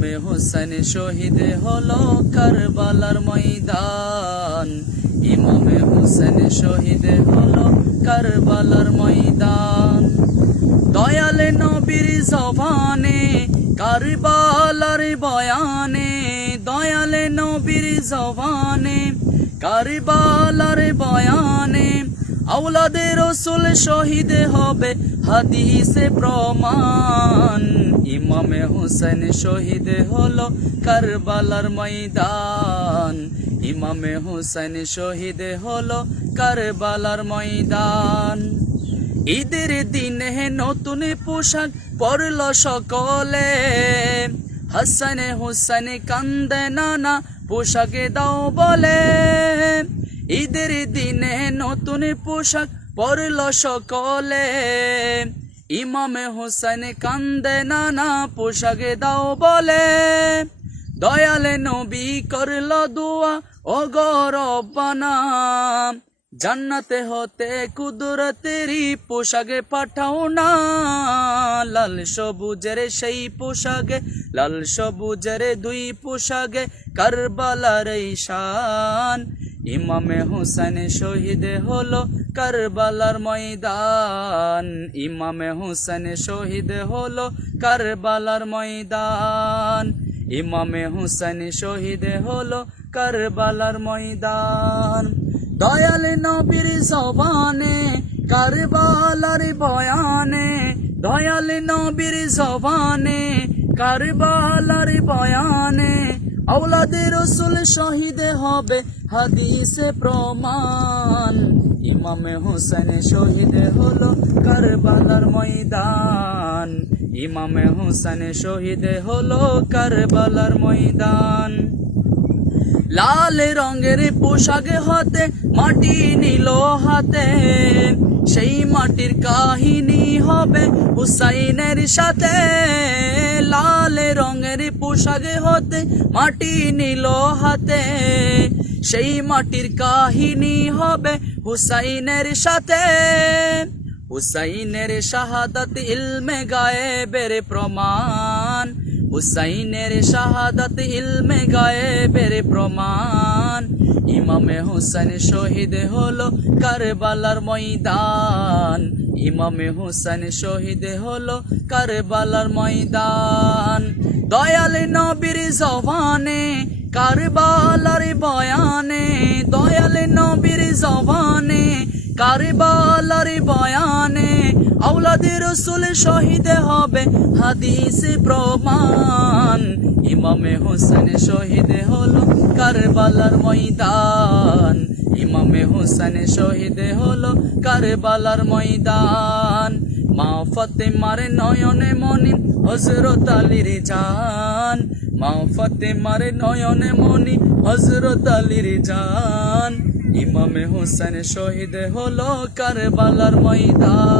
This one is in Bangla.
ইমামে হোসেন শহীদ হলো কারবালার ময়দান। ইমামে হোসেন শহীদ হলো কারবালার ময়দান। দয়ালে নবীর জবানে, কারবালার বয়ানে, দয়ালে নবীর জবানে, কারবালার আওলাদে রসুল শহীদ হবে হাদিসে প্রমাণ। ইমামে হোসেন শহীদ হলো কারবালার ময়দান। ইমামে হোসেন শহীদ হলো কারবালার ময়দান। ঈদের দিনে নতুন পোশাক পরল সকলে। হাসানে হুসান কান্দে নানা পোশাকে দাও বলে। ঈদের দিনে নতুন পোশাক পরল সকলে। ইমামে হোসেন কান্দে, নানা পোশাকে দাও বলে। দয়ালে নবী করল দোয়া ও গৌরবানা জান্নাতে হতে কুদরতেরই পোশাকে পাঠাও না। লাল সবুজের সেই পোশাকে, লাল সবুজের দুই পোশাকে কারবালার এই শান। ইমামে হোসেন শহীদ হলো কারবালার ময়দান। ইমামে হোসেন শহীদ হলো কারবালার ময়দান। ইমামে হোসেন শহীদ হলো কারবালার ময়দান। দয়াল নবীর জবানে, কারবালার বয়ানে, দয়াল নবীর জবানে, কারবালার বয়ানে, আওলাদে রসুল শহীদ হবে হাদিসে প্রমাণ। ইমামে হোসেন শহীদ হলো কারবালার ময়দান। ইমামে হোসেন শহীদ হলো কারবালার ময়দান। লাল রঙের পোশাক হতে, মাটি নিল হাতে। সেই মাটির কাহিনী হবে হুসাইনের সাথে। লাল রঙের পোশাক হতে, মাটি নিল হাতে। সেই মাটির কাহিনী হবে হুসাইনের সাথে। হুসাইনের শাহাদাত ইলমে গায়েবের প্রমাণ। হুসাইনের শাহাদাত ইলমে গায়েবের প্রমাণ। ইমামে হুসেন শহীদ হলো কারবালার ময়দান। ইমামে হুসেন শহীদ হলো কারবালার ময়দান। দয়াল নবীর জবানে, কারবালার বয়ানে, দয়াল নবীর জবানে, কারবালার বয়ানে আওলাদে রসুল শহীদ হবে, হাদিস প্রমাণ। ইমামে হোসেন শহীদ হলো কারবালার ময়দান। ইমামে হোসেন শহীদ হলো কারবালার ময়দান। মা ফতেমার নয়নে মনি হজরত আলীর জান। মা ফতেমার নয়নে মনি হজরত আলীর জান। ইমামে হোসেন শহীদ হলো কারবালার ময়দান।